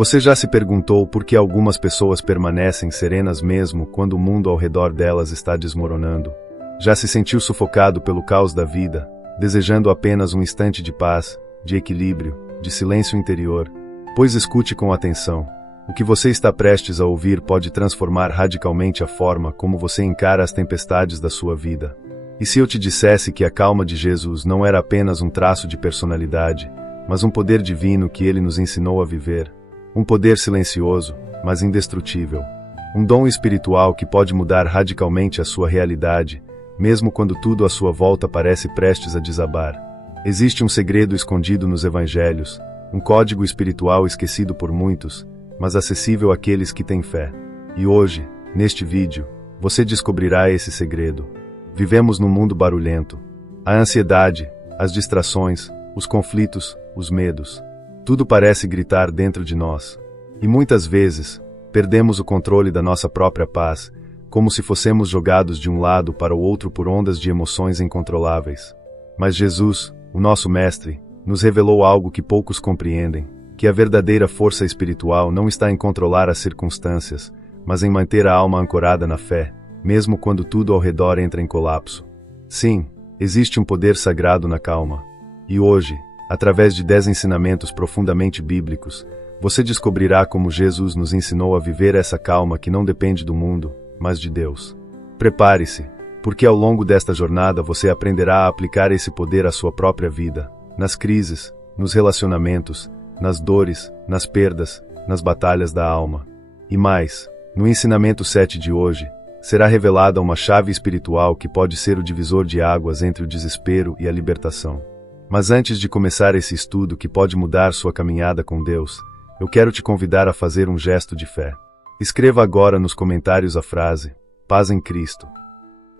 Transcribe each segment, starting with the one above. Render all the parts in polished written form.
Você já se perguntou por que algumas pessoas permanecem serenas mesmo quando o mundo ao redor delas está desmoronando? Já se sentiu sufocado pelo caos da vida, desejando apenas um instante de paz, de equilíbrio, de silêncio interior? Pois escute com atenção. O que você está prestes a ouvir pode transformar radicalmente a forma como você encara as tempestades da sua vida. E se eu te dissesse que a calma de Jesus não era apenas um traço de personalidade, mas um poder divino que ele nos ensinou a viver? Um poder silencioso, mas indestrutível. Um dom espiritual que pode mudar radicalmente a sua realidade, mesmo quando tudo à sua volta parece prestes a desabar. Existe um segredo escondido nos evangelhos, um código espiritual esquecido por muitos, mas acessível àqueles que têm fé. E hoje, neste vídeo, você descobrirá esse segredo. Vivemos num mundo barulhento. A ansiedade, as distrações, os conflitos, os medos. Tudo parece gritar dentro de nós. E muitas vezes, perdemos o controle da nossa própria paz, como se fossemos jogados de um lado para o outro por ondas de emoções incontroláveis. Mas Jesus, o nosso Mestre, nos revelou algo que poucos compreendem, que a verdadeira força espiritual não está em controlar as circunstâncias, mas em manter a alma ancorada na fé, mesmo quando tudo ao redor entra em colapso. Sim, existe um poder sagrado na calma. E hoje, através de 10 ensinamentos profundamente bíblicos, você descobrirá como Jesus nos ensinou a viver essa calma que não depende do mundo, mas de Deus. Prepare-se, porque ao longo desta jornada você aprenderá a aplicar esse poder à sua própria vida, nas crises, nos relacionamentos, nas dores, nas perdas, nas batalhas da alma. E mais, no ensinamento 7 de hoje, será revelada uma chave espiritual que pode ser o divisor de águas entre o desespero e a libertação. Mas antes de começar esse estudo que pode mudar sua caminhada com Deus, eu quero te convidar a fazer um gesto de fé. Escreva agora nos comentários a frase, paz em Cristo.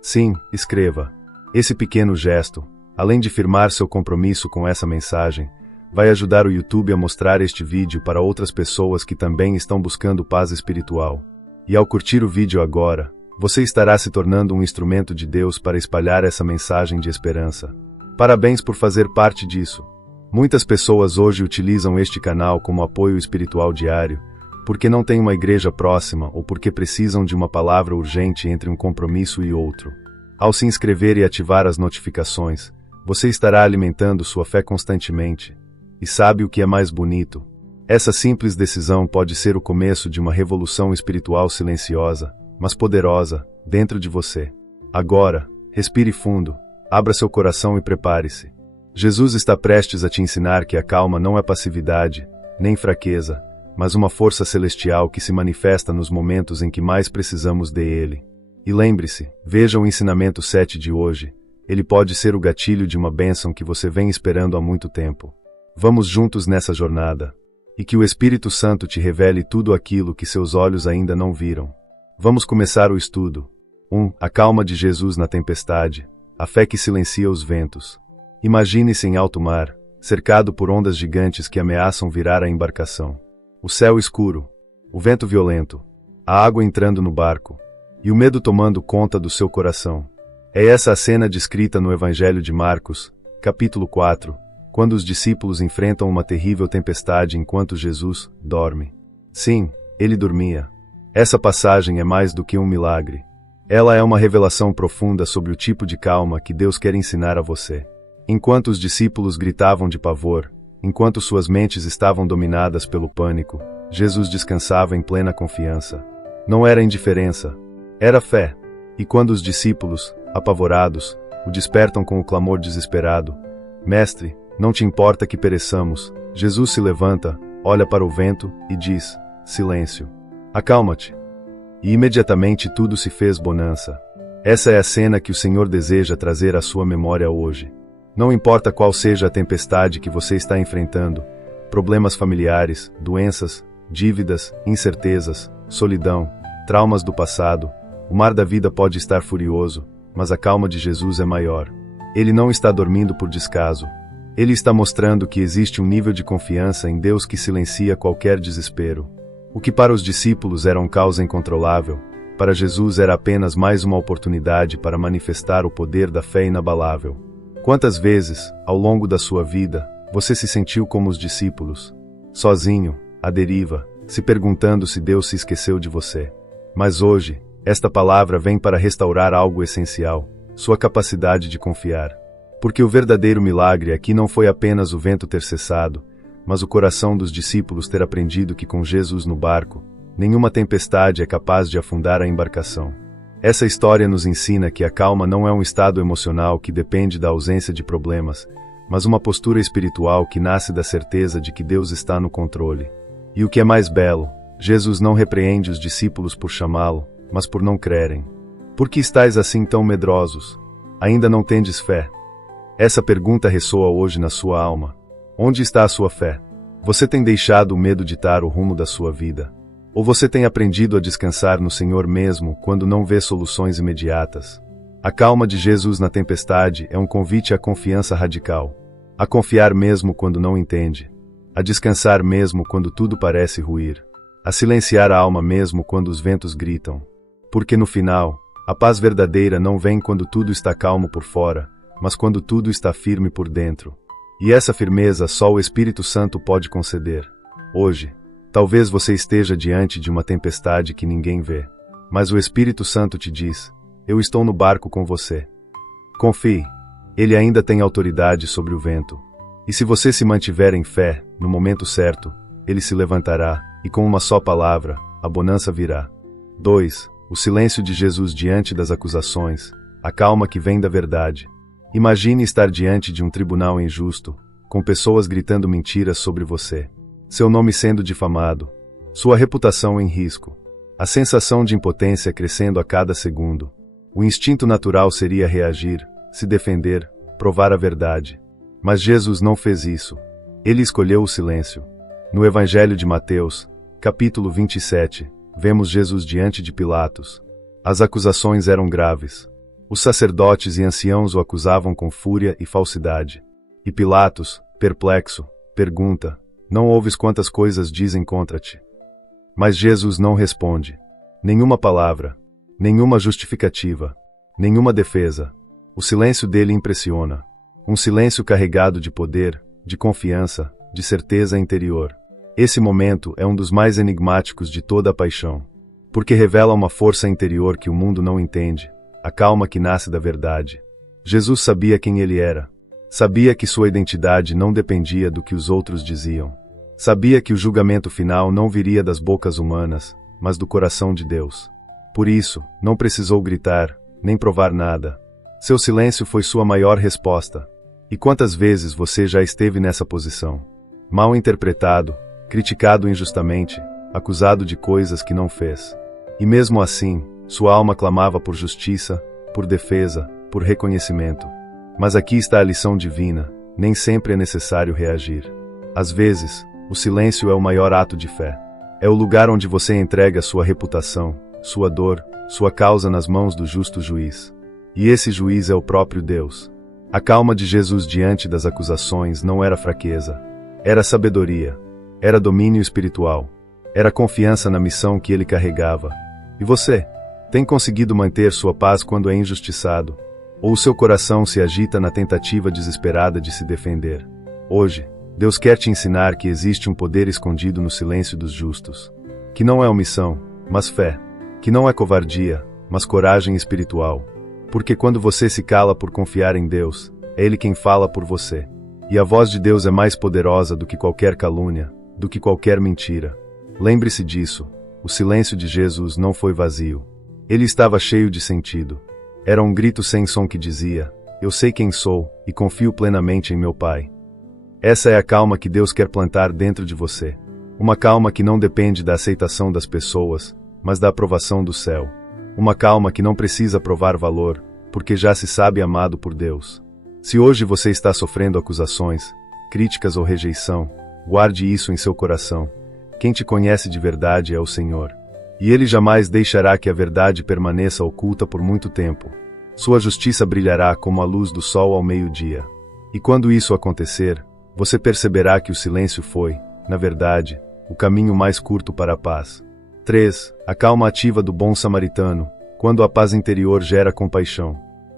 Sim, escreva. Esse pequeno gesto, além de firmar seu compromisso com essa mensagem, vai ajudar o YouTube a mostrar este vídeo para outras pessoas que também estão buscando paz espiritual. E ao curtir o vídeo agora, você estará se tornando um instrumento de Deus para espalhar essa mensagem de esperança. Parabéns por fazer parte disso. Muitas pessoas hoje utilizam este canal como apoio espiritual diário, porque não têm uma igreja próxima ou porque precisam de uma palavra urgente entre um compromisso e outro. Ao se inscrever e ativar as notificações, você estará alimentando sua fé constantemente. E sabe o que é mais bonito? Essa simples decisão pode ser o começo de uma revolução espiritual silenciosa, mas poderosa, dentro de você. Agora, respire fundo, abra seu coração e prepare-se. Jesus está prestes a te ensinar que a calma não é passividade, nem fraqueza, mas uma força celestial que se manifesta nos momentos em que mais precisamos dele. E lembre-se, veja o ensinamento 7 de hoje. Ele pode ser o gatilho de uma bênção que você vem esperando há muito tempo. Vamos juntos nessa jornada. E que o Espírito Santo te revele tudo aquilo que seus olhos ainda não viram. Vamos começar o estudo. 1. A calma de Jesus na tempestade. A fé que silencia os ventos. Imagine-se em alto mar, cercado por ondas gigantes que ameaçam virar a embarcação. O céu escuro, o vento violento, a água entrando no barco, e o medo tomando conta do seu coração. É essa a cena descrita no Evangelho de Marcos, capítulo 4, quando os discípulos enfrentam uma terrível tempestade enquanto Jesus dorme. Sim, ele dormia. Essa passagem é mais do que um milagre. Ela é uma revelação profunda sobre o tipo de calma que Deus quer ensinar a você. Enquanto os discípulos gritavam de pavor, enquanto suas mentes estavam dominadas pelo pânico, Jesus descansava em plena confiança. Não era indiferença, era fé. E quando os discípulos, apavorados, o despertam com o clamor desesperado, Mestre, não te importa que pereçamos, Jesus se levanta, olha para o vento e diz, silêncio. Acalma-te. E imediatamente tudo se fez bonança. Essa é a cena que o Senhor deseja trazer à sua memória hoje. Não importa qual seja a tempestade que você está enfrentando, problemas familiares, doenças, dívidas, incertezas, solidão, traumas do passado, o mar da vida pode estar furioso, mas a calma de Jesus é maior. Ele não está dormindo por descaso. Ele está mostrando que existe um nível de confiança em Deus que silencia qualquer desespero. O que para os discípulos era um caos incontrolável, para Jesus era apenas mais uma oportunidade para manifestar o poder da fé inabalável. Quantas vezes, ao longo da sua vida, você se sentiu como os discípulos? Sozinho, à deriva, se perguntando se Deus se esqueceu de você. Mas hoje, esta palavra vem para restaurar algo essencial, sua capacidade de confiar. Porque o verdadeiro milagre aqui não foi apenas o vento ter cessado, mas o coração dos discípulos ter aprendido que com Jesus no barco, nenhuma tempestade é capaz de afundar a embarcação. Essa história nos ensina que a calma não é um estado emocional que depende da ausência de problemas, mas uma postura espiritual que nasce da certeza de que Deus está no controle. E o que é mais belo, Jesus não repreende os discípulos por chamá-lo, mas por não crerem. Por que estáis assim tão medrosos? Ainda não tendes fé? Essa pergunta ressoa hoje na sua alma. Onde está a sua fé? Você tem deixado o medo ditar o rumo da sua vida? Ou você tem aprendido a descansar no Senhor mesmo quando não vê soluções imediatas? A calma de Jesus na tempestade é um convite à confiança radical. A confiar mesmo quando não entende. A descansar mesmo quando tudo parece ruir. A silenciar a alma mesmo quando os ventos gritam. Porque no final, a paz verdadeira não vem quando tudo está calmo por fora, mas quando tudo está firme por dentro. E essa firmeza só o Espírito Santo pode conceder. Hoje, talvez você esteja diante de uma tempestade que ninguém vê. Mas o Espírito Santo te diz: eu estou no barco com você. Confie. Ele ainda tem autoridade sobre o vento. E se você se mantiver em fé, no momento certo, ele se levantará, e com uma só palavra, a bonança virá. 2. O silêncio de Jesus diante das acusações, a calma que vem da verdade. Imagine estar diante de um tribunal injusto, com pessoas gritando mentiras sobre você. Seu nome sendo difamado. Sua reputação em risco. A sensação de impotência crescendo a cada segundo. O instinto natural seria reagir, se defender, provar a verdade. Mas Jesus não fez isso. Ele escolheu o silêncio. No Evangelho de Mateus, capítulo 27, vemos Jesus diante de Pilatos. As acusações eram graves. Os sacerdotes e anciãos o acusavam com fúria e falsidade. E Pilatos, perplexo, pergunta: não ouves quantas coisas dizem contra ti? Mas Jesus não responde. Nenhuma palavra, nenhuma justificativa, nenhuma defesa. O silêncio dele impressiona. Um silêncio carregado de poder, de confiança, de certeza interior. Esse momento é um dos mais enigmáticos de toda a paixão. Porque revela uma força interior que o mundo não entende, a calma que nasce da verdade. Jesus sabia quem ele era. Sabia que sua identidade não dependia do que os outros diziam. Sabia que o julgamento final não viria das bocas humanas, mas do coração de Deus. Por isso, não precisou gritar, nem provar nada. Seu silêncio foi sua maior resposta. E quantas vezes você já esteve nessa posição? Mal interpretado, criticado injustamente, acusado de coisas que não fez. E mesmo assim, sua alma clamava por justiça, por defesa, por reconhecimento. Mas aqui está a lição divina: nem sempre é necessário reagir. Às vezes, o silêncio é o maior ato de fé. É o lugar onde você entrega sua reputação, sua dor, sua causa nas mãos do justo juiz. E esse juiz é o próprio Deus. A calma de Jesus diante das acusações não era fraqueza. Era sabedoria. Era domínio espiritual. Era confiança na missão que ele carregava. E você? Tem conseguido manter sua paz quando é injustiçado? Ou o seu coração se agita na tentativa desesperada de se defender? Hoje, Deus quer te ensinar que existe um poder escondido no silêncio dos justos. Que não é omissão, mas fé. Que não é covardia, mas coragem espiritual. Porque quando você se cala por confiar em Deus, é Ele quem fala por você. E a voz de Deus é mais poderosa do que qualquer calúnia, do que qualquer mentira. Lembre-se disso, o silêncio de Jesus não foi vazio. Ele estava cheio de sentido. Era um grito sem som que dizia: eu sei quem sou, e confio plenamente em meu Pai. Essa é a calma que Deus quer plantar dentro de você. Uma calma que não depende da aceitação das pessoas, mas da aprovação do céu. Uma calma que não precisa provar valor, porque já se sabe amado por Deus. Se hoje você está sofrendo acusações, críticas ou rejeição, guarde isso em seu coração. Quem te conhece de verdade é o Senhor. E Ele jamais deixará que a verdade permaneça oculta por muito tempo. Sua justiça brilhará como a luz do sol ao meio-dia. E quando isso acontecer, você perceberá que o silêncio foi, na verdade, o caminho mais curto para a paz. 3. A calma ativa do bom samaritano, quando a paz interior gera compaixão.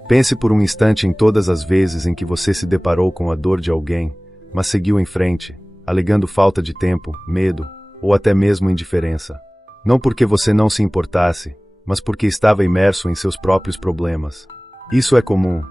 Pense por um instante em todas as vezes em que você se deparou com a dor de alguém, mas seguiu em frente, alegando falta de tempo, medo, ou até mesmo indiferença. Não porque você não se importasse, mas porque estava imerso em seus próprios problemas. Isso é comum.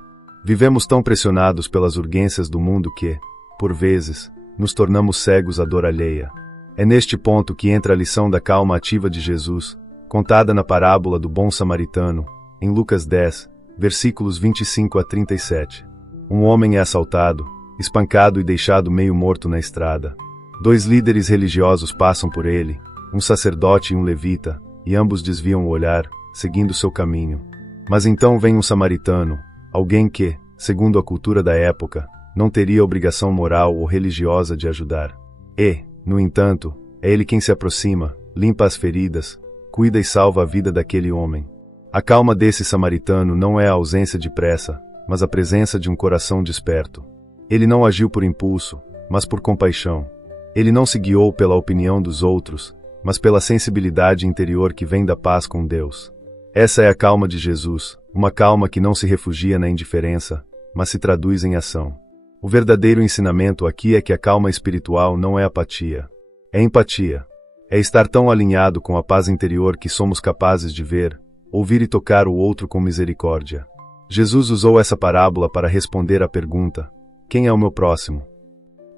Vivemos tão pressionados pelas urgências do mundo que, por vezes, nos tornamos cegos à dor alheia. É neste ponto que entra a lição da calma ativa de Jesus, contada na parábola do bom samaritano, em Lucas 10, versículos 25 a 37. Um homem é assaltado, espancado e deixado meio morto na estrada. 2 líderes religiosos passam por ele, um sacerdote e um levita, e ambos desviam o olhar, seguindo seu caminho. Mas então vem um samaritano, alguém que, segundo a cultura da época, não teria obrigação moral ou religiosa de ajudar. E, no entanto, é ele quem se aproxima, limpa as feridas, cuida e salva a vida daquele homem. A calma desse samaritano não é a ausência de pressa, mas a presença de um coração desperto. Ele não agiu por impulso, mas por compaixão. Ele não se guiou pela opinião dos outros, mas pela sensibilidade interior que vem da paz com Deus. Essa é a calma de Jesus, uma calma que não se refugia na indiferença, mas se traduz em ação. O verdadeiro ensinamento aqui é que a calma espiritual não é apatia. É empatia. É estar tão alinhado com a paz interior que somos capazes de ver, ouvir e tocar o outro com misericórdia. Jesus usou essa parábola para responder à pergunta: quem é o meu próximo?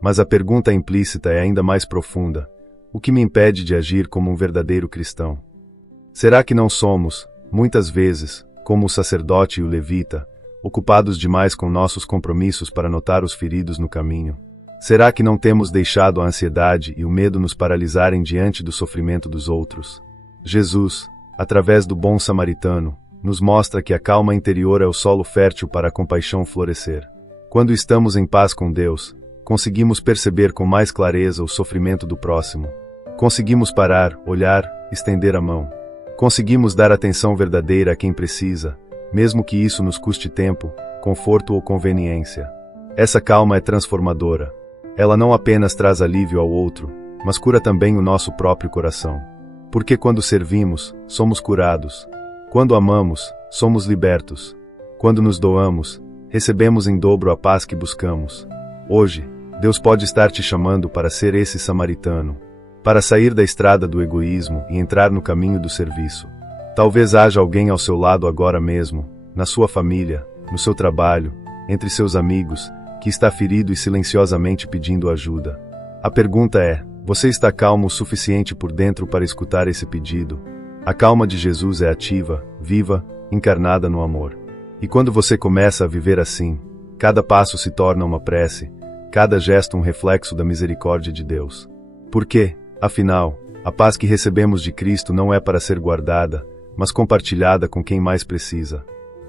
Mas a pergunta implícita é ainda mais profunda: o que me impede de agir como um verdadeiro cristão? Será que não somos, muitas vezes, como o sacerdote e o levita, ocupados demais com nossos compromissos para notar os feridos no caminho? Será que não temos deixado a ansiedade e o medo nos paralisarem diante do sofrimento dos outros? Jesus, através do bom samaritano, nos mostra que a calma interior é o solo fértil para a compaixão florescer. Quando estamos em paz com Deus, conseguimos perceber com mais clareza o sofrimento do próximo. Conseguimos parar, olhar, estender a mão. Conseguimos dar atenção verdadeira a quem precisa, mesmo que isso nos custe tempo, conforto ou conveniência. Essa calma é transformadora. Ela não apenas traz alívio ao outro, mas cura também o nosso próprio coração. Porque quando servimos, somos curados. Quando amamos, somos libertos. Quando nos doamos, recebemos em dobro a paz que buscamos. Hoje, Deus pode estar te chamando para ser esse samaritano, para sair da estrada do egoísmo e entrar no caminho do serviço. Talvez haja alguém ao seu lado agora mesmo, na sua família, no seu trabalho, entre seus amigos, que está ferido e silenciosamente pedindo ajuda. A pergunta é: você está calmo o suficiente por dentro para escutar esse pedido? A calma de Jesus é ativa, viva, encarnada no amor. E quando você começa a viver assim, cada passo se torna uma prece, cada gesto um reflexo da misericórdia de Deus. Porque, afinal, a paz que recebemos de Cristo não é para ser guardada, mas compartilhada com quem mais precisa.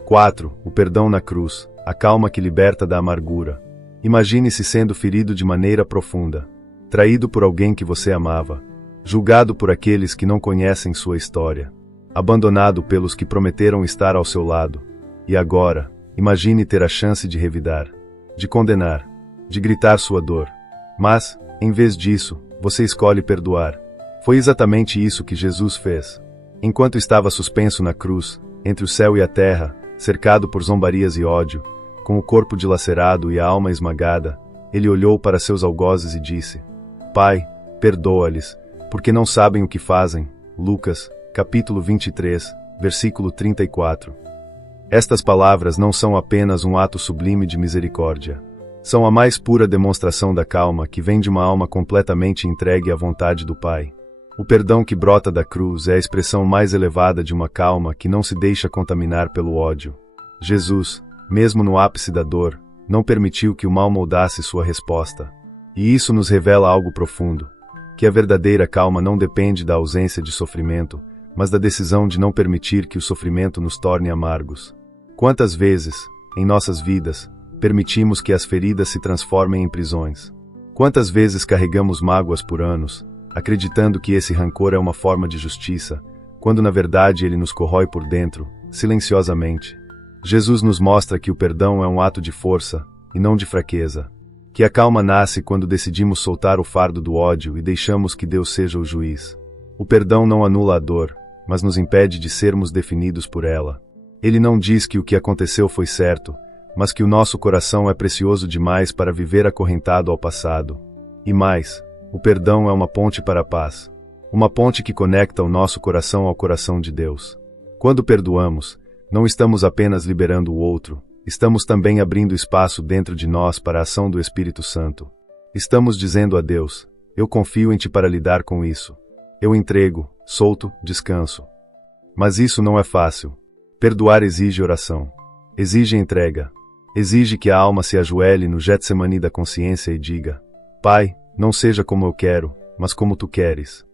4. O perdão na cruz, a calma que liberta da amargura. Imagine-se sendo ferido de maneira profunda, traído por alguém que você amava, julgado por aqueles que não conhecem sua história, abandonado pelos que prometeram estar ao seu lado. E agora, imagine ter a chance de revidar, de condenar, de gritar sua dor. Mas, em vez disso, você escolhe perdoar. Foi exatamente isso que Jesus fez. Enquanto estava suspenso na cruz, entre o céu e a terra, cercado por zombarias e ódio, com o corpo dilacerado e a alma esmagada, ele olhou para seus algozes e disse: Pai, perdoa-lhes, porque não sabem o que fazem. Lucas, capítulo 23, versículo 34. Estas palavras não são apenas um ato sublime de misericórdia. São a mais pura demonstração da calma que vem de uma alma completamente entregue à vontade do Pai. O perdão que brota da cruz é a expressão mais elevada de uma calma que não se deixa contaminar pelo ódio. Jesus, mesmo no ápice da dor, não permitiu que o mal moldasse sua resposta. E isso nos revela algo profundo, que a verdadeira calma não depende da ausência de sofrimento, mas da decisão de não permitir que o sofrimento nos torne amargos. Quantas vezes, em nossas vidas, permitimos que as feridas se transformem em prisões? Quantas vezes carregamos mágoas por anos, acreditando que esse rancor é uma forma de justiça, quando na verdade ele nos corrói por dentro, silenciosamente? Jesus nos mostra que o perdão é um ato de força, e não de fraqueza. Que a calma nasce quando decidimos soltar o fardo do ódio e deixamos que Deus seja o juiz. O perdão não anula a dor, mas nos impede de sermos definidos por ela. Ele não diz que o que aconteceu foi certo, mas que o nosso coração é precioso demais para viver acorrentado ao passado. E mais, o perdão é uma ponte para a paz. uma ponte que conecta o nosso coração ao coração de Deus. Quando perdoamos, não estamos apenas liberando o outro, estamos também abrindo espaço dentro de nós para a ação do Espírito Santo. Estamos dizendo a Deus: eu confio em Ti para lidar com isso. Eu entrego, solto, descanso. Mas isso não é fácil. Perdoar exige oração. Exige entrega. Exige que a alma se ajoelhe no Getsemani da consciência e diga: Pai, não seja como eu quero, mas como Tu queres.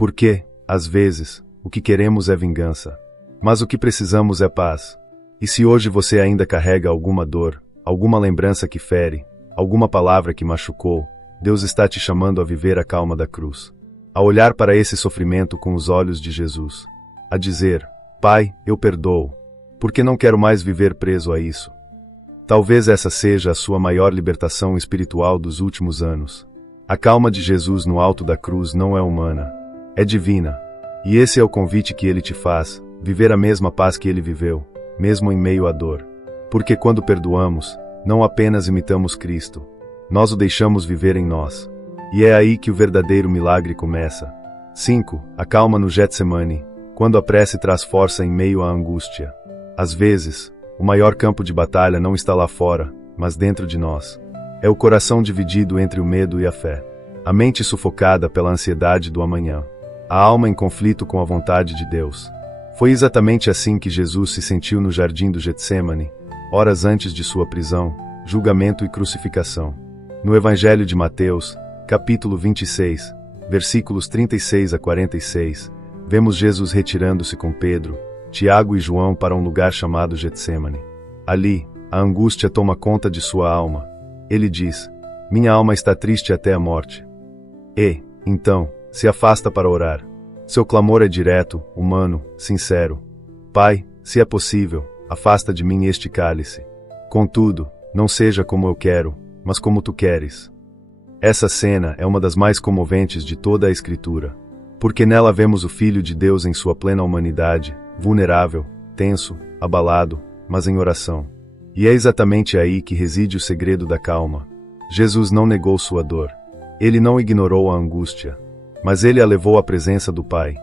Porque, às vezes, o que queremos é vingança. Mas o que precisamos é paz. E se hoje você ainda carrega alguma dor, alguma lembrança que fere, alguma palavra que machucou, Deus está te chamando a viver a calma da cruz. A olhar para esse sofrimento com os olhos de Jesus. A dizer: Pai, eu perdoo, porque não quero mais viver preso a isso. Talvez essa seja a sua maior libertação espiritual dos últimos anos. A calma de Jesus no alto da cruz não é humana, é divina. E esse é o convite que Ele te faz, viver a mesma paz que Ele viveu, mesmo em meio à dor. Porque quando perdoamos, não apenas imitamos Cristo, nós o deixamos viver em nós. E é aí que o verdadeiro milagre começa. 5. A calma no Getsemani, quando a prece traz força em meio à angústia. Às vezes, o maior campo de batalha não está lá fora, mas dentro de nós. É o coração dividido entre o medo e a fé. A mente sufocada pela ansiedade do amanhã. A alma em conflito com a vontade de Deus. Foi exatamente assim que Jesus se sentiu no jardim do Getsemani, horas antes de sua prisão, julgamento e crucificação. No Evangelho de Mateus, capítulo 26, versículos 36 a 46, vemos Jesus retirando-se com Pedro, Tiago e João para um lugar chamado Getsemani. Ali, a angústia toma conta de sua alma. Ele diz: Minha alma está triste até a morte. E, então, se afasta para orar. Seu clamor é direto, humano, sincero. Pai, se é possível, afasta de mim este cálice. Contudo, não seja como eu quero, mas como Tu queres. Essa cena é uma das mais comoventes de toda a Escritura, porque nela vemos o Filho de Deus em sua plena humanidade, vulnerável, tenso, abalado, mas em oração. E é exatamente aí que reside o segredo da calma. Jesus não negou sua dor. Ele não ignorou a angústia, mas Ele a levou à presença do Pai.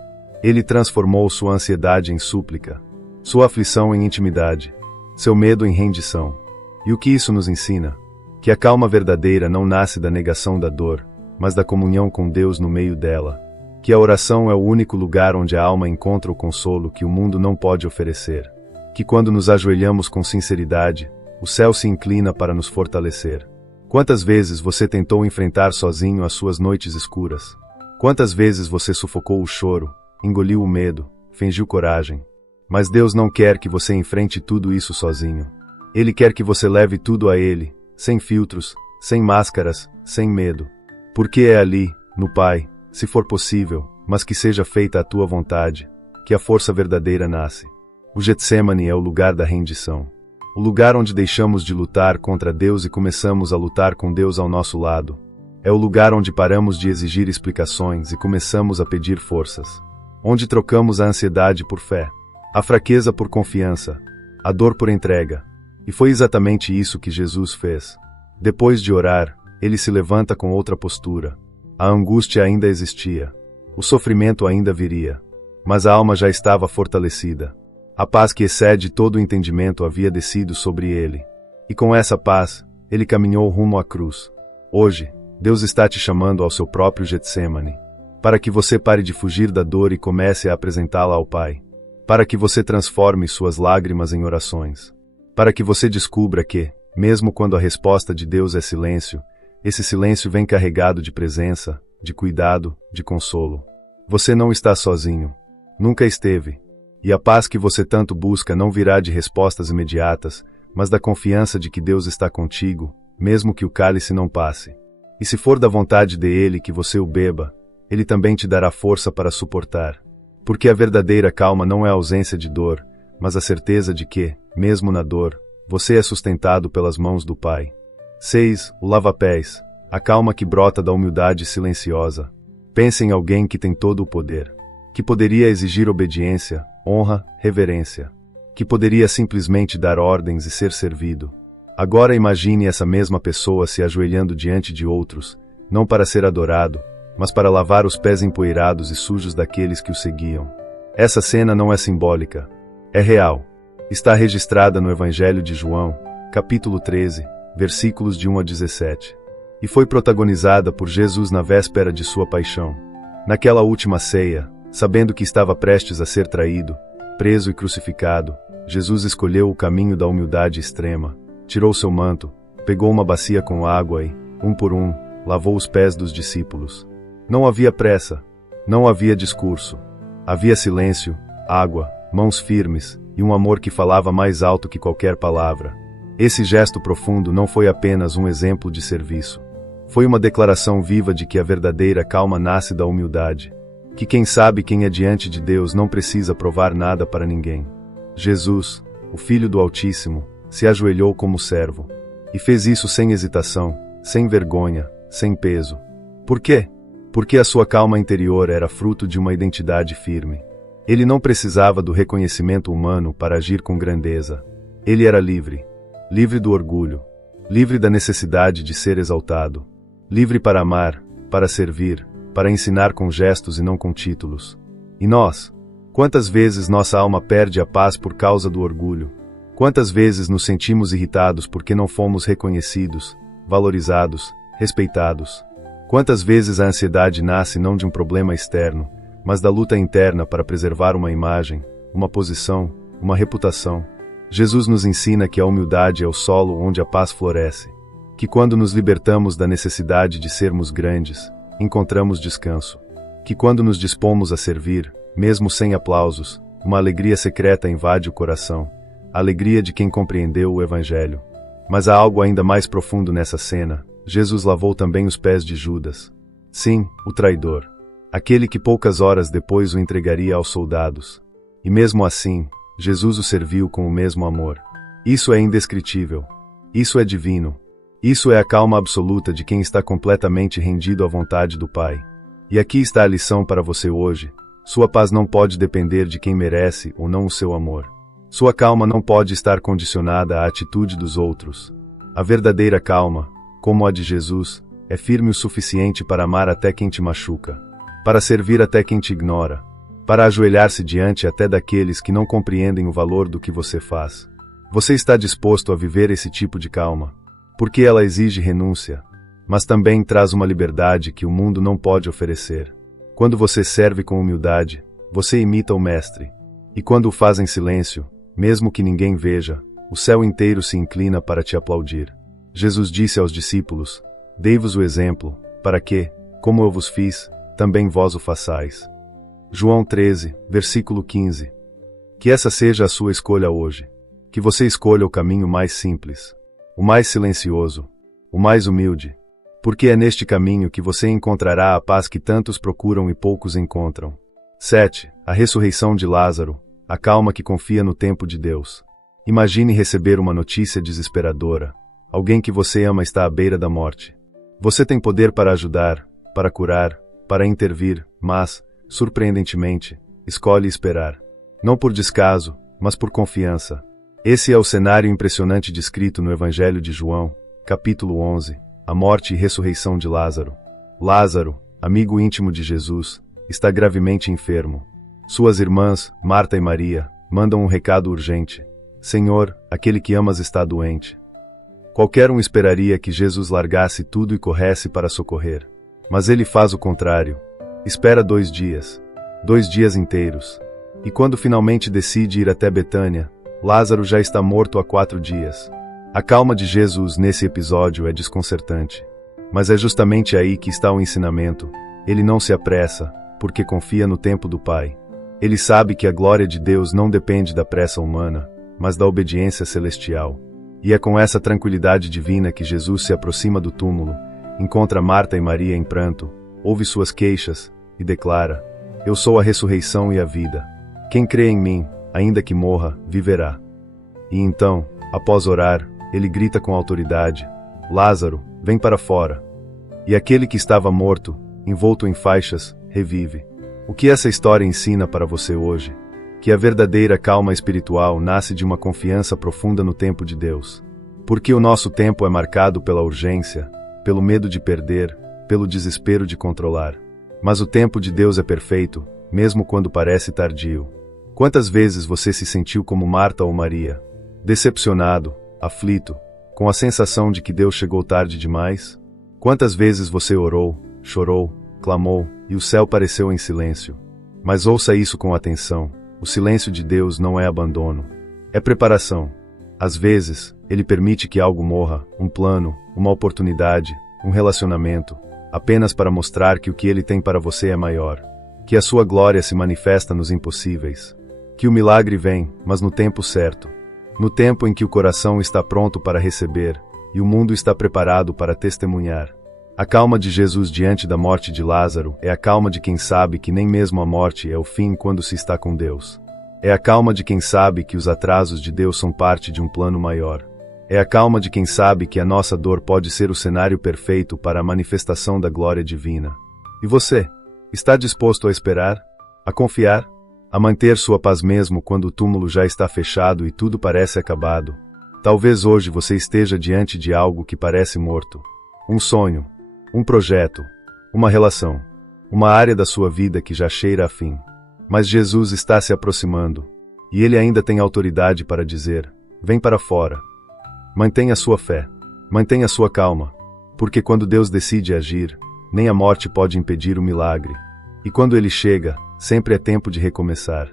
Ele transformou sua ansiedade em súplica, sua aflição em intimidade, seu medo em rendição. E o que isso nos ensina? Que a calma verdadeira não nasce da negação da dor, mas da comunhão com Deus no meio dela. Que a oração é o único lugar onde a alma encontra o consolo que o mundo não pode oferecer. Que quando nos ajoelhamos com sinceridade, o céu se inclina para nos fortalecer. Quantas vezes você tentou enfrentar sozinho as suas noites escuras? Quantas vezes você sufocou o choro, engoliu o medo, fingiu coragem? Mas Deus não quer que você enfrente tudo isso sozinho. Ele quer que você leve tudo a Ele, sem filtros, sem máscaras, sem medo. Porque é ali, no Pai, se for possível, mas que seja feita a Tua vontade, que a força verdadeira nasce. O Getsemani é o lugar da rendição. O lugar onde deixamos de lutar contra Deus e começamos a lutar com Deus ao nosso lado. É o lugar onde paramos de exigir explicações e começamos a pedir forças. Onde trocamos a ansiedade por fé, a fraqueza por confiança, a dor por entrega. E foi exatamente isso que Jesus fez. Depois de orar, Ele se levanta com outra postura. A angústia ainda existia. O sofrimento ainda viria. Mas a alma já estava fortalecida. A paz que excede todo o entendimento havia descido sobre ele. E com essa paz, ele caminhou rumo à cruz. Hoje, Deus está te chamando ao seu próprio Getsemani. Para que você pare de fugir da dor e comece a apresentá-la ao Pai. Para que você transforme suas lágrimas em orações. Para que você descubra que, mesmo quando a resposta de Deus é silêncio, esse silêncio vem carregado de presença, de cuidado, de consolo. Você não está sozinho. Nunca esteve. E a paz que você tanto busca não virá de respostas imediatas, mas da confiança de que Deus está contigo, mesmo que o cálice não passe. E se for da vontade dele que você o beba, Ele também te dará força para suportar. Porque a verdadeira calma não é a ausência de dor, mas a certeza de que, mesmo na dor, você é sustentado pelas mãos do Pai. 6. O lava-pés. A calma que brota da humildade silenciosa. Pense em alguém que tem todo o poder. Que poderia exigir obediência, honra, reverência. Que poderia simplesmente dar ordens e ser servido. Agora imagine essa mesma pessoa se ajoelhando diante de outros, não para ser adorado, mas para lavar os pés empoeirados e sujos daqueles que o seguiam. Essa cena não é simbólica, é real. Está registrada no Evangelho de João, capítulo 13, versículos de 1 a 17. E foi protagonizada por Jesus na véspera de sua paixão. Naquela última ceia, sabendo que estava prestes a ser traído, preso e crucificado, Jesus escolheu o caminho da humildade extrema, tirou seu manto, pegou uma bacia com água e, um por um, lavou os pés dos discípulos. Não havia pressa, não havia discurso. Havia silêncio, água, mãos firmes, e um amor que falava mais alto que qualquer palavra. Esse gesto profundo não foi apenas um exemplo de serviço. Foi uma declaração viva de que a verdadeira calma nasce da humildade. Que quem sabe quem é diante de Deus não precisa provar nada para ninguém. Jesus, o Filho do Altíssimo, se ajoelhou como servo. E fez isso sem hesitação, sem vergonha, sem peso. Por quê? Porque a sua calma interior era fruto de uma identidade firme. Ele não precisava do reconhecimento humano para agir com grandeza. Ele era livre. Livre do orgulho. Livre da necessidade de ser exaltado. Livre para amar, para servir, para ensinar com gestos e não com títulos. E nós? Quantas vezes nossa alma perde a paz por causa do orgulho? Quantas vezes nos sentimos irritados porque não fomos reconhecidos, valorizados, respeitados? Quantas vezes a ansiedade nasce não de um problema externo, mas da luta interna para preservar uma imagem, uma posição, uma reputação? Jesus nos ensina que a humildade é o solo onde a paz floresce. Que quando nos libertamos da necessidade de sermos grandes, encontramos descanso. Que quando nos dispomos a servir, mesmo sem aplausos, uma alegria secreta invade o coração, a alegria de quem compreendeu o Evangelho. Mas há algo ainda mais profundo nessa cena. Jesus lavou também os pés de Judas. Sim, o traidor. Aquele que poucas horas depois o entregaria aos soldados. E mesmo assim, Jesus o serviu com o mesmo amor. Isso é indescritível. Isso é divino. Isso é a calma absoluta de quem está completamente rendido à vontade do Pai. E aqui está a lição para você hoje. Sua paz não pode depender de quem merece ou não o seu amor. Sua calma não pode estar condicionada à atitude dos outros. A verdadeira calma, como a de Jesus, é firme o suficiente para amar até quem te machuca, para servir até quem te ignora, para ajoelhar-se diante até daqueles que não compreendem o valor do que você faz. Você está disposto a viver esse tipo de calma? Porque ela exige renúncia, mas também traz uma liberdade que o mundo não pode oferecer. Quando você serve com humildade, você imita o Mestre. E quando o faz em silêncio, mesmo que ninguém veja, o céu inteiro se inclina para te aplaudir. Jesus disse aos discípulos: Dei-vos o exemplo, para que, como eu vos fiz, também vós o façais. João 13, versículo 15. Que essa seja a sua escolha hoje. Que você escolha o caminho mais simples, o mais silencioso, o mais humilde. Porque é neste caminho que você encontrará a paz que tantos procuram e poucos encontram. 7. A ressurreição de Lázaro, a calma que confia no tempo de Deus. Imagine receber uma notícia desesperadora. Alguém que você ama está à beira da morte. Você tem poder para ajudar, para curar, para intervir, mas, surpreendentemente, escolhe esperar. Não por descaso, mas por confiança. Esse é o cenário impressionante descrito no Evangelho de João, capítulo 11, a morte e ressurreição de Lázaro. Lázaro, amigo íntimo de Jesus, está gravemente enfermo. Suas irmãs, Marta e Maria, mandam um recado urgente. Senhor, aquele que amas está doente. Qualquer um esperaria que Jesus largasse tudo e corresse para socorrer. Mas ele faz o contrário. Espera 2 dias. 2 dias inteiros. E quando finalmente decide ir até Betânia, Lázaro já está morto há 4 dias. A calma de Jesus nesse episódio é desconcertante. Mas é justamente aí que está o ensinamento. Ele não se apressa, porque confia no tempo do Pai. Ele sabe que a glória de Deus não depende da pressa humana, mas da obediência celestial. E é com essa tranquilidade divina que Jesus se aproxima do túmulo, encontra Marta e Maria em pranto, ouve suas queixas, e declara: Eu sou a ressurreição e a vida. Quem crê em mim, ainda que morra, viverá. E então, após orar, ele grita com autoridade: Lázaro, vem para fora. E aquele que estava morto, envolto em faixas, revive. O que essa história ensina para você hoje? Que a verdadeira calma espiritual nasce de uma confiança profunda no tempo de Deus. Porque o nosso tempo é marcado pela urgência, pelo medo de perder, pelo desespero de controlar. Mas o tempo de Deus é perfeito, mesmo quando parece tardio. Quantas vezes você se sentiu como Marta ou Maria? Decepcionado, aflito, com a sensação de que Deus chegou tarde demais? Quantas vezes você orou, chorou, clamou, e o céu pareceu em silêncio? Mas ouça isso com atenção: o silêncio de Deus não é abandono. É preparação. Às vezes, Ele permite que algo morra, um plano, uma oportunidade, um relacionamento, apenas para mostrar que o que Ele tem para você é maior. Que a sua glória se manifesta nos impossíveis. Que o milagre vem, mas no tempo certo. No tempo em que o coração está pronto para receber, e o mundo está preparado para testemunhar. A calma de Jesus diante da morte de Lázaro é a calma de quem sabe que nem mesmo a morte é o fim quando se está com Deus. É a calma de quem sabe que os atrasos de Deus são parte de um plano maior. É a calma de quem sabe que a nossa dor pode ser o cenário perfeito para a manifestação da glória divina. E você? Está disposto a esperar? A confiar? A manter sua paz mesmo quando o túmulo já está fechado e tudo parece acabado? Talvez hoje você esteja diante de algo que parece morto. Um sonho, um projeto, uma relação, uma área da sua vida que já cheira a fim. Mas Jesus está se aproximando, e Ele ainda tem autoridade para dizer: vem para fora. Mantenha sua fé, mantenha sua calma, porque quando Deus decide agir, nem a morte pode impedir o milagre. E quando Ele chega, sempre é tempo de recomeçar.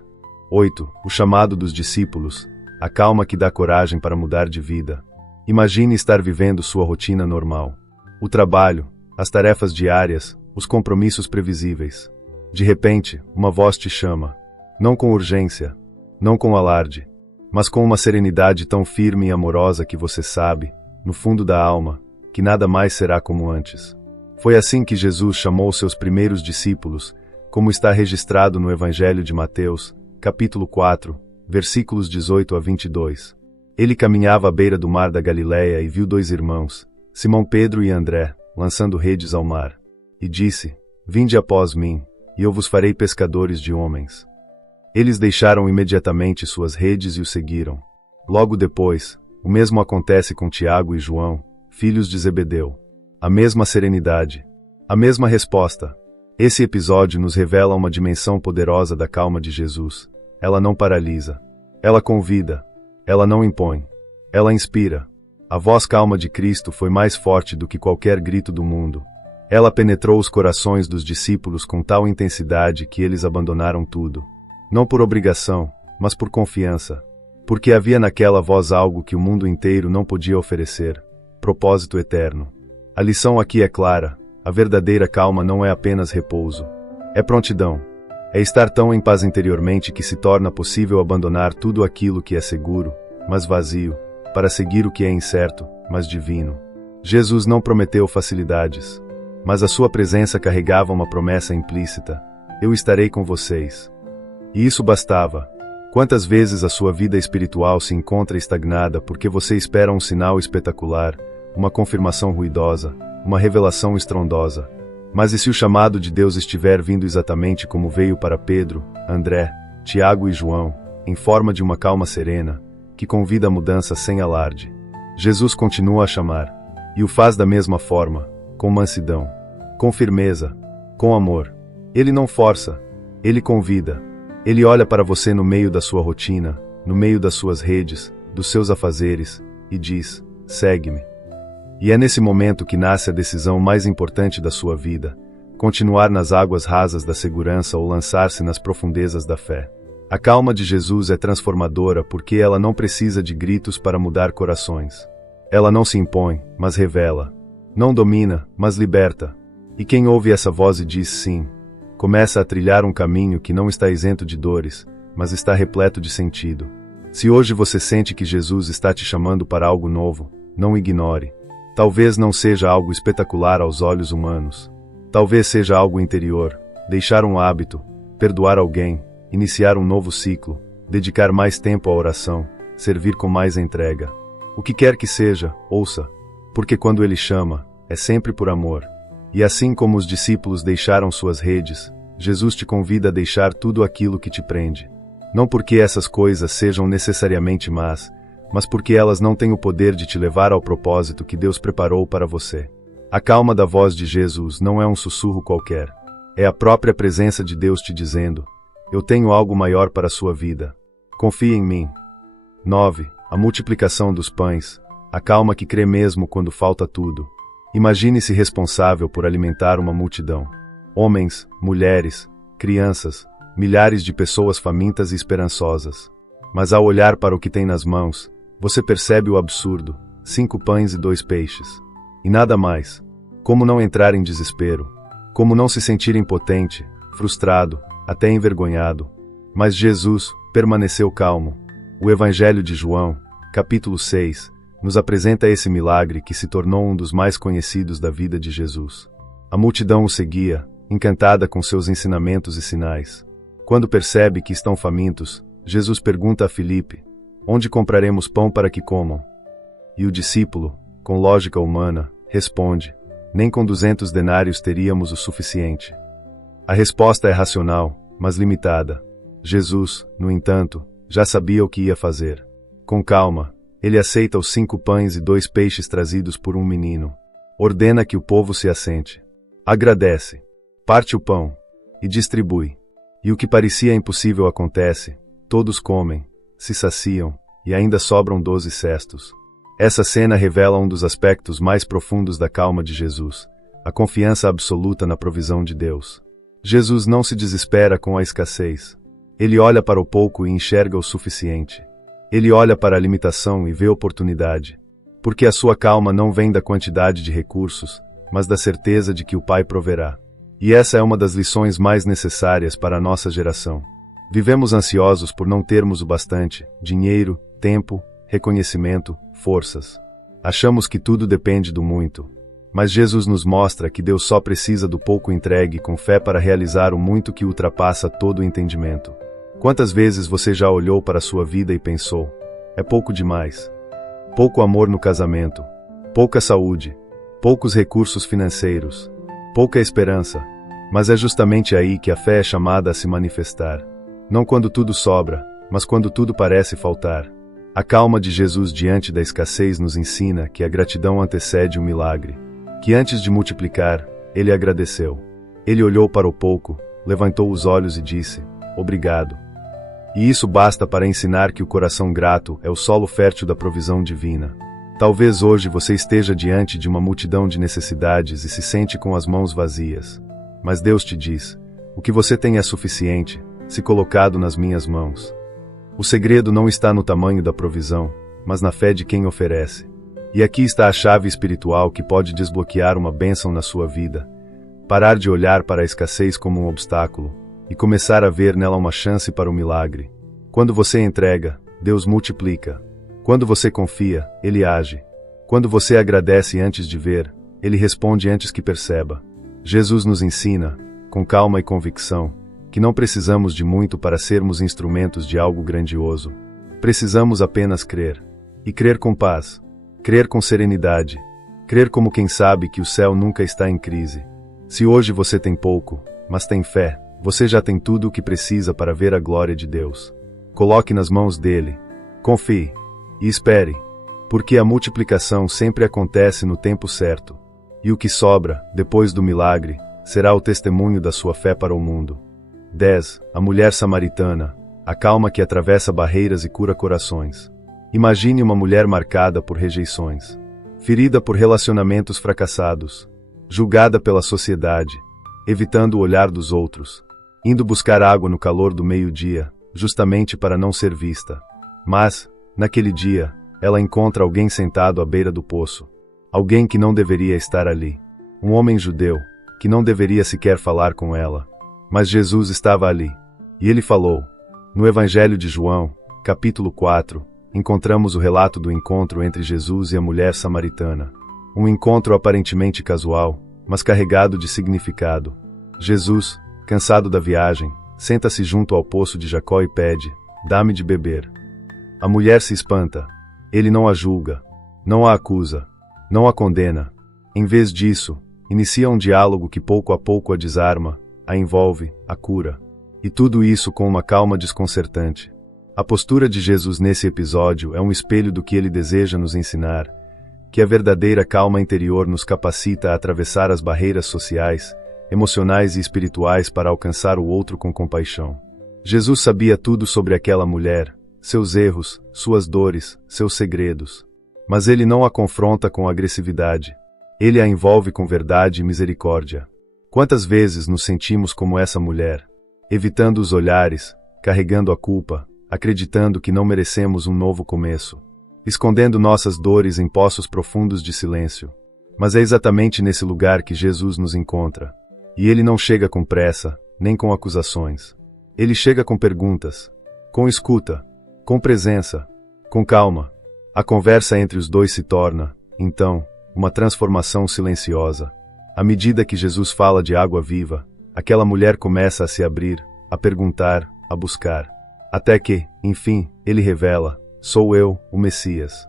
8. O chamado dos discípulos, a calma que dá coragem para mudar de vida. Imagine estar vivendo sua rotina normal. O trabalho, as tarefas diárias, os compromissos previsíveis. De repente, uma voz te chama. Não com urgência, não com alarde, mas com uma serenidade tão firme e amorosa que você sabe, no fundo da alma, que nada mais será como antes. Foi assim que Jesus chamou seus primeiros discípulos, como está registrado no Evangelho de Mateus, capítulo 4, versículos 18 a 22. Ele caminhava à beira do mar da Galileia e viu dois irmãos, Simão Pedro e André, lançando redes ao mar. E disse: vinde após mim, e eu vos farei pescadores de homens. Eles deixaram imediatamente suas redes e o seguiram. Logo depois, o mesmo acontece com Tiago e João, filhos de Zebedeu. A mesma serenidade, a mesma resposta. Esse episódio nos revela uma dimensão poderosa da calma de Jesus. Ela não paralisa. Ela convida. Ela não impõe. Ela inspira. A voz calma de Cristo foi mais forte do que qualquer grito do mundo. Ela penetrou os corações dos discípulos com tal intensidade que eles abandonaram tudo. Não por obrigação, mas por confiança. Porque havia naquela voz algo que o mundo inteiro não podia oferecer: propósito eterno. A lição aqui é clara: a verdadeira calma não é apenas repouso. É prontidão. É estar tão em paz interiormente que se torna possível abandonar tudo aquilo que é seguro, mas vazio, para seguir o que é incerto, mas divino. Jesus não prometeu facilidades, mas a sua presença carregava uma promessa implícita: eu estarei com vocês. E isso bastava. Quantas vezes a sua vida espiritual se encontra estagnada porque você espera um sinal espetacular, uma confirmação ruidosa, uma revelação estrondosa? Mas e se o chamado de Deus estiver vindo exatamente como veio para Pedro, André, Tiago e João, em forma de uma calma serena, que convida a mudança sem alarde? Jesus continua a chamar, e o faz da mesma forma, com mansidão, com firmeza, com amor. Ele não força, ele convida. Ele olha para você no meio da sua rotina, no meio das suas redes, dos seus afazeres, e diz: segue-me. E é nesse momento que nasce a decisão mais importante da sua vida: continuar nas águas rasas da segurança ou lançar-se nas profundezas da fé. A calma de Jesus é transformadora porque ela não precisa de gritos para mudar corações. Ela não se impõe, mas revela. Não domina, mas liberta. E quem ouve essa voz e diz sim, começa a trilhar um caminho que não está isento de dores, mas está repleto de sentido. Se hoje você sente que Jesus está te chamando para algo novo, não ignore. Talvez não seja algo espetacular aos olhos humanos. Talvez seja algo interior: deixar um hábito, perdoar alguém, iniciar um novo ciclo, dedicar mais tempo à oração, servir com mais entrega. O que quer que seja, ouça, porque quando Ele chama, é sempre por amor. E assim como os discípulos deixaram suas redes, Jesus te convida a deixar tudo aquilo que te prende. Não porque essas coisas sejam necessariamente más, mas porque elas não têm o poder de te levar ao propósito que Deus preparou para você. A calma da voz de Jesus não é um sussurro qualquer. É a própria presença de Deus te dizendo: eu tenho algo maior para a sua vida. Confie em mim. 9. A multiplicação dos pães. A calma que crê mesmo quando falta tudo. Imagine-se responsável por alimentar uma multidão. Homens, mulheres, crianças, milhares de pessoas famintas e esperançosas. Mas ao olhar para o que tem nas mãos, você percebe o absurdo: 5 pães e 2 peixes. E nada mais. Como não entrar em desespero? Como não se sentir impotente, frustrado, até envergonhado? Mas Jesus permaneceu calmo. O Evangelho de João, capítulo 6, nos apresenta esse milagre que se tornou um dos mais conhecidos da vida de Jesus. A multidão o seguia, encantada com seus ensinamentos e sinais. Quando percebe que estão famintos, Jesus pergunta a Filipe: onde compraremos pão para que comam? E o discípulo, com lógica humana, responde: nem com 200 denários teríamos o suficiente. A resposta é racional, mas limitada. Jesus, no entanto, já sabia o que ia fazer. Com calma, ele aceita os 5 pães e 2 peixes trazidos por um menino. Ordena que o povo se assente. Agradece. Parte o pão. E distribui. E o que parecia impossível acontece. Todos comem, se saciam, e ainda sobram 12 cestos. Essa cena revela um dos aspectos mais profundos da calma de Jesus: a confiança absoluta na provisão de Deus. Jesus não se desespera com a escassez. Ele olha para o pouco e enxerga o suficiente. Ele olha para a limitação e vê oportunidade. Porque a sua calma não vem da quantidade de recursos, mas da certeza de que o Pai proverá. E essa é uma das lições mais necessárias para a nossa geração. Vivemos ansiosos por não termos o bastante: dinheiro, tempo, reconhecimento, forças. Achamos que tudo depende do muito. Mas Jesus nos mostra que Deus só precisa do pouco entregue com fé para realizar o muito que ultrapassa todo o entendimento. Quantas vezes você já olhou para a sua vida e pensou: é pouco demais? Pouco amor no casamento, pouca saúde, poucos recursos financeiros, pouca esperança. Mas é justamente aí que a fé é chamada a se manifestar. Não quando tudo sobra, mas quando tudo parece faltar. A calma de Jesus diante da escassez nos ensina que a gratidão antecede o milagre. Que antes de multiplicar, ele agradeceu. Ele olhou para o pouco, levantou os olhos e disse: obrigado. E isso basta para ensinar que o coração grato é o solo fértil da provisão divina. Talvez hoje você esteja diante de uma multidão de necessidades e se sente com as mãos vazias. Mas Deus te diz: o que você tem é suficiente, se colocado nas minhas mãos. O segredo não está no tamanho da provisão, mas na fé de quem oferece. E aqui está a chave espiritual que pode desbloquear uma bênção na sua vida. Parar de olhar para a escassez como um obstáculo e começar a ver nela uma chance para o milagre. Quando você entrega, Deus multiplica. Quando você confia, Ele age. Quando você agradece antes de ver, Ele responde antes que perceba. Jesus nos ensina, com calma e convicção, que não precisamos de muito para sermos instrumentos de algo grandioso. Precisamos apenas crer. E crer com paz. Crer com serenidade. Crer como quem sabe que o céu nunca está em crise. Se hoje você tem pouco, mas tem fé, você já tem tudo o que precisa para ver a glória de Deus. Coloque nas mãos dele. Confie. E espere. Porque a multiplicação sempre acontece no tempo certo. E o que sobra, depois do milagre, será o testemunho da sua fé para o mundo. 10. A mulher samaritana. A calma que atravessa barreiras e cura corações. Imagine uma mulher marcada por rejeições. Ferida por relacionamentos fracassados. Julgada pela sociedade. Evitando o olhar dos outros. Indo buscar água no calor do meio-dia, justamente para não ser vista. Mas, naquele dia, ela encontra alguém sentado à beira do poço. Alguém que não deveria estar ali. Um homem judeu, que não deveria sequer falar com ela. Mas Jesus estava ali. E ele falou. No Evangelho de João, capítulo 4, encontramos o relato do encontro entre Jesus e a mulher samaritana. Um encontro aparentemente casual, mas carregado de significado. Jesus, cansado da viagem, senta-se junto ao poço de Jacó e pede: dá-me de beber. A mulher se espanta. Ele não a julga, não a acusa, não a condena. Em vez disso, inicia um diálogo que pouco a pouco a desarma, a envolve, a cura. E tudo isso com uma calma desconcertante. A postura de Jesus nesse episódio é um espelho do que ele deseja nos ensinar, que a verdadeira calma interior nos capacita a atravessar as barreiras sociais, emocionais e espirituais para alcançar o outro com compaixão. Jesus sabia tudo sobre aquela mulher, seus erros, suas dores, seus segredos. Mas ele não a confronta com agressividade. Ele a envolve com verdade e misericórdia. Quantas vezes nos sentimos como essa mulher, evitando os olhares, carregando a culpa, acreditando que não merecemos um novo começo, escondendo nossas dores em poços profundos de silêncio. Mas é exatamente nesse lugar que Jesus nos encontra. E ele não chega com pressa, nem com acusações. Ele chega com perguntas, com escuta, com presença, com calma. A conversa entre os dois se torna, então, uma transformação silenciosa. À medida que Jesus fala de água viva, aquela mulher começa a se abrir, a perguntar, a buscar. Até que, enfim, ele revela: sou eu, o Messias.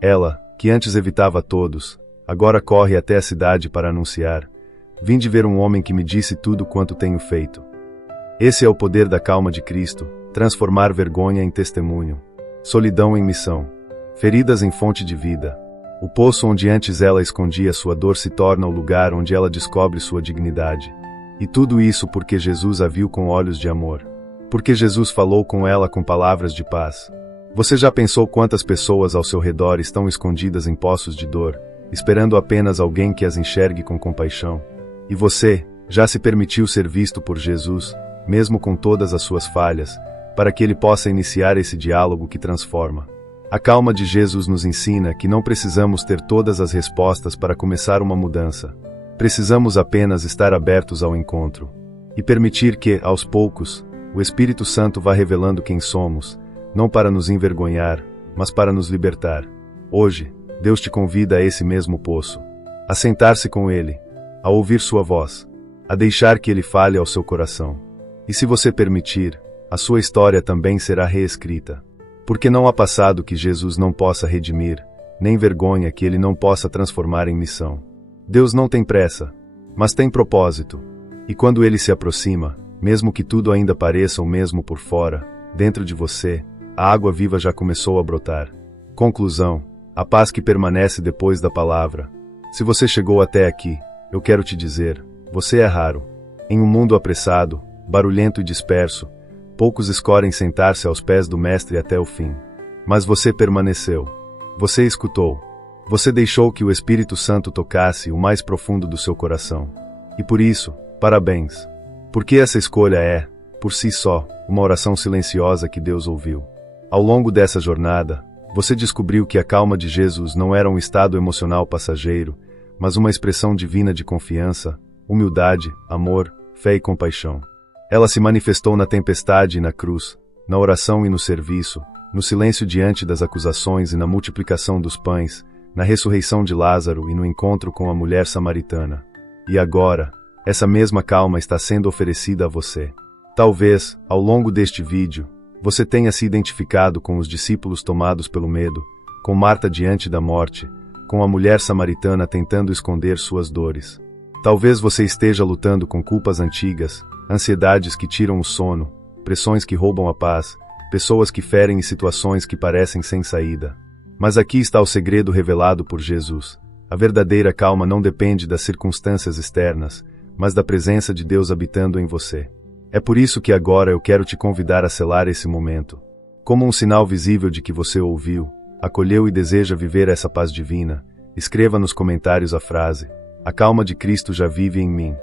Ela, que antes evitava todos, agora corre até a cidade para anunciar: vim de ver um homem que me disse tudo quanto tenho feito. Esse é o poder da calma de Cristo, transformar vergonha em testemunho, solidão em missão, feridas em fonte de vida. O poço onde antes ela escondia sua dor se torna o lugar onde ela descobre sua dignidade. E tudo isso porque Jesus a viu com olhos de amor. Porque Jesus falou com ela com palavras de paz. Você já pensou quantas pessoas ao seu redor estão escondidas em poços de dor, esperando apenas alguém que as enxergue com compaixão? E você, já se permitiu ser visto por Jesus, mesmo com todas as suas falhas, para que ele possa iniciar esse diálogo que transforma? A calma de Jesus nos ensina que não precisamos ter todas as respostas para começar uma mudança. Precisamos apenas estar abertos ao encontro. E permitir que, aos poucos, o Espírito Santo vá revelando quem somos, não para nos envergonhar, mas para nos libertar. Hoje, Deus te convida a esse mesmo poço. A sentar-se com Ele, a ouvir sua voz, a deixar que Ele fale ao seu coração. E se você permitir, a sua história também será reescrita. Porque não há passado que Jesus não possa redimir, nem vergonha que ele não possa transformar em missão. Deus não tem pressa, mas tem propósito. E quando ele se aproxima, mesmo que tudo ainda pareça o mesmo por fora, dentro de você, a água viva já começou a brotar. Conclusão: a paz que permanece depois da palavra. Se você chegou até aqui, eu quero te dizer, você é raro. Em um mundo apressado, barulhento e disperso, poucos escolhem sentar-se aos pés do Mestre até o fim. Mas você permaneceu. Você escutou. Você deixou que o Espírito Santo tocasse o mais profundo do seu coração. E por isso, parabéns. Porque essa escolha é, por si só, uma oração silenciosa que Deus ouviu. Ao longo dessa jornada, você descobriu que a calma de Jesus não era um estado emocional passageiro, mas uma expressão divina de confiança, humildade, amor, fé e compaixão. Ela se manifestou na tempestade e na cruz, na oração e no serviço, no silêncio diante das acusações e na multiplicação dos pães, na ressurreição de Lázaro e no encontro com a mulher samaritana. E agora, essa mesma calma está sendo oferecida a você. Talvez, ao longo deste vídeo, você tenha se identificado com os discípulos tomados pelo medo, com Marta diante da morte, com a mulher samaritana tentando esconder suas dores. Talvez você esteja lutando com culpas antigas, ansiedades que tiram o sono, pressões que roubam a paz, pessoas que ferem e situações que parecem sem saída. Mas aqui está o segredo revelado por Jesus. A verdadeira calma não depende das circunstâncias externas, mas da presença de Deus habitando em você. É por isso que agora eu quero te convidar a selar esse momento. Como um sinal visível de que você ouviu, acolheu e deseja viver essa paz divina, escreva nos comentários a frase: a calma de Cristo já vive em mim.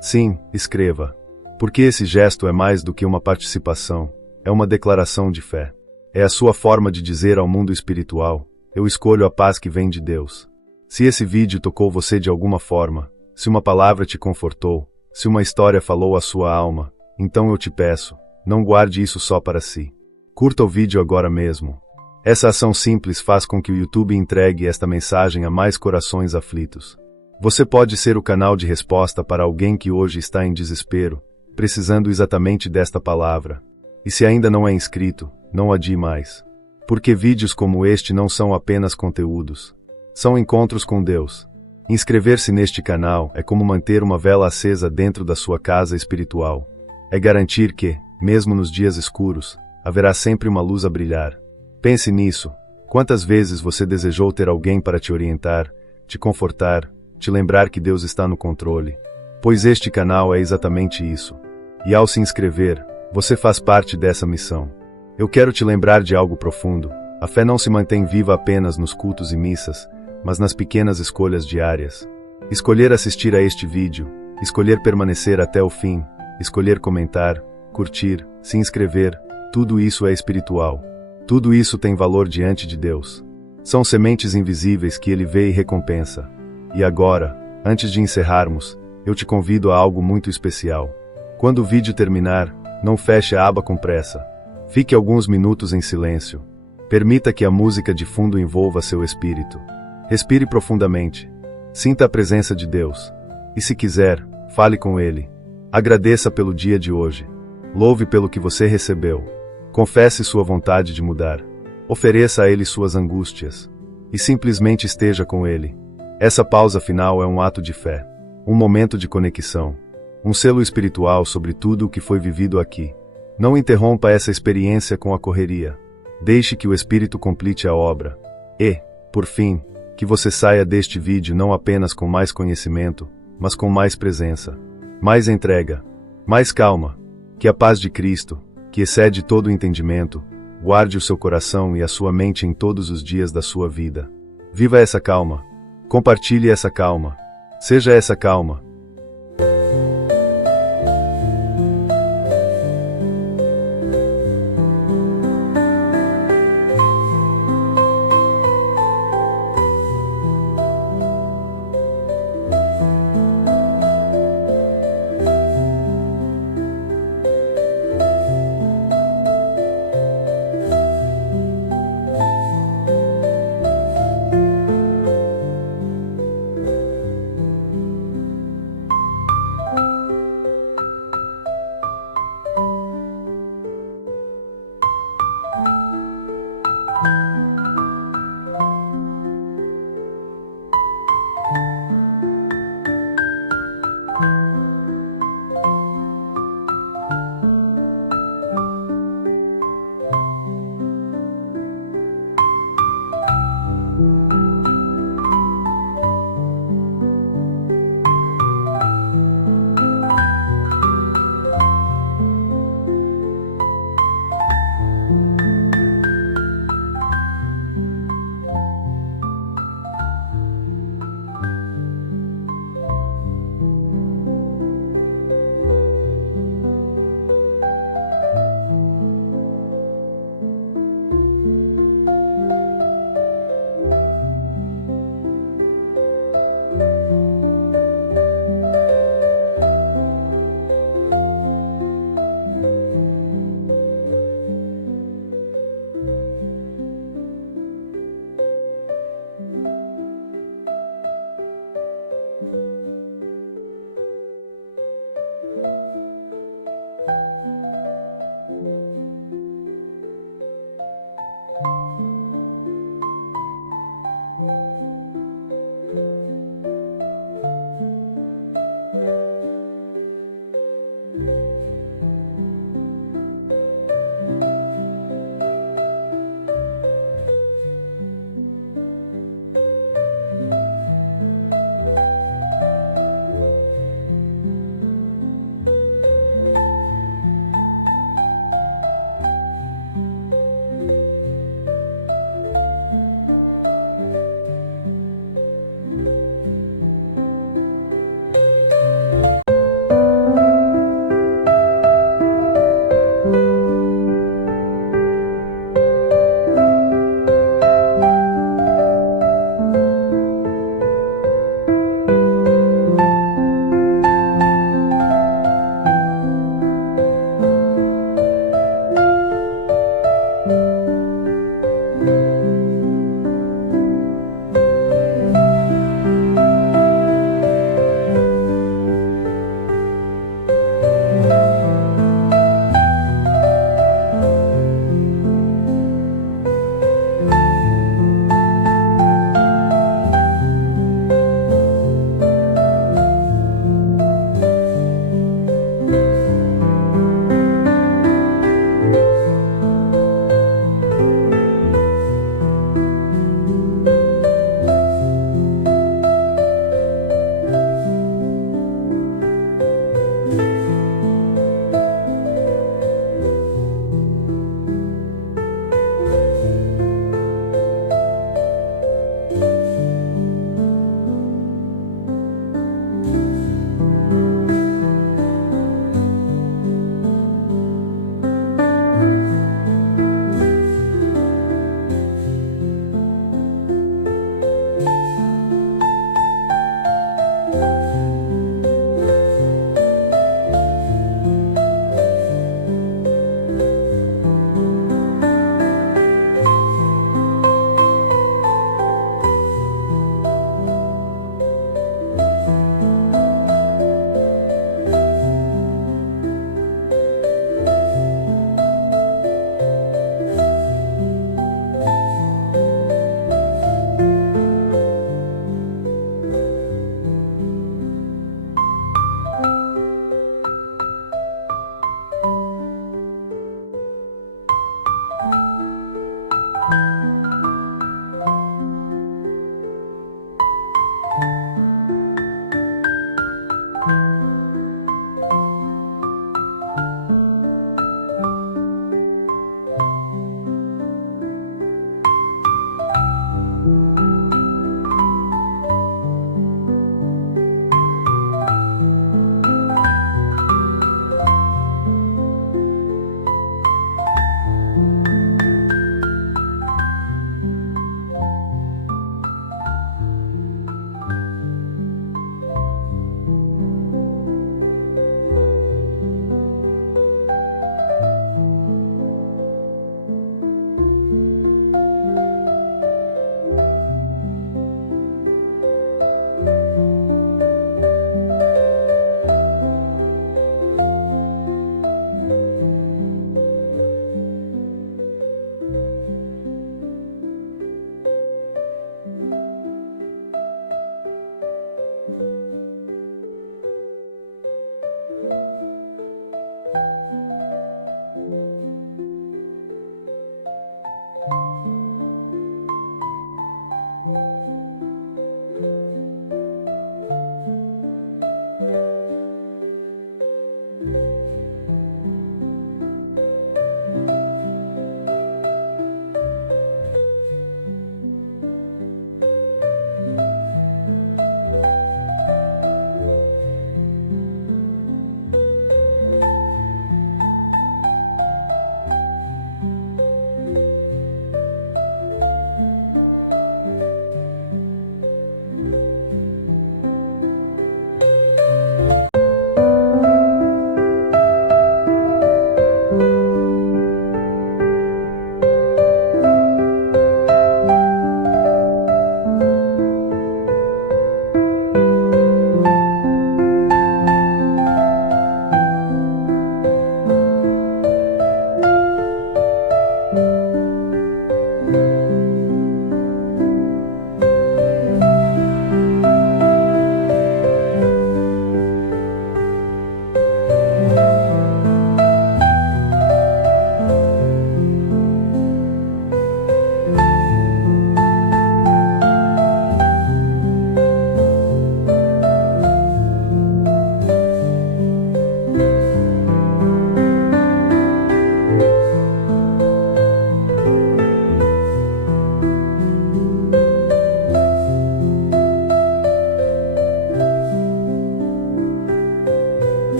Sim, escreva. Porque esse gesto é mais do que uma participação, é uma declaração de fé. É a sua forma de dizer ao mundo espiritual: eu escolho a paz que vem de Deus. Se esse vídeo tocou você de alguma forma, se uma palavra te confortou, se uma história falou à sua alma, então eu te peço, não guarde isso só para si. Curta o vídeo agora mesmo. Essa ação simples faz com que o YouTube entregue esta mensagem a mais corações aflitos. Você pode ser o canal de resposta para alguém que hoje está em desespero, precisando exatamente desta palavra. E se ainda não é inscrito, não adie mais. Porque vídeos como este não são apenas conteúdos. São encontros com Deus. Inscrever-se neste canal é como manter uma vela acesa dentro da sua casa espiritual. É garantir que, mesmo nos dias escuros, haverá sempre uma luz a brilhar. Pense nisso. Quantas vezes você desejou ter alguém para te orientar, te confortar, te lembrar que Deus está no controle? pois este canal é exatamente isso. E ao se inscrever, você faz parte dessa missão. Eu quero te lembrar de algo profundo. A fé não se mantém viva apenas nos cultos e missas, mas nas pequenas escolhas diárias. Escolher assistir a este vídeo, escolher permanecer até o fim, escolher comentar, curtir, se inscrever, tudo isso é espiritual. Tudo isso tem valor diante de Deus. São sementes invisíveis que Ele vê e recompensa. E agora, antes de encerrarmos, eu te convido a algo muito especial. Quando o vídeo terminar, não feche a aba com pressa. Fique alguns minutos em silêncio. Permita que a música de fundo envolva seu espírito. Respire profundamente. Sinta a presença de Deus. E se quiser, fale com Ele. Agradeça pelo dia de hoje. Louve pelo que você recebeu. Confesse sua vontade de mudar. Ofereça a Ele suas angústias. E simplesmente esteja com Ele. Essa pausa final é um ato de fé. Um momento de conexão. Um selo espiritual sobre tudo o que foi vivido aqui. Não interrompa essa experiência com a correria. Deixe que o Espírito complete a obra. E, por fim, que você saia deste vídeo não apenas com mais conhecimento, mas com mais presença, mais entrega, mais calma. Que a paz de Cristo, que excede todo o entendimento, guarde o seu coração e a sua mente em todos os dias da sua vida. Viva essa calma. Compartilhe essa calma. Seja essa calma.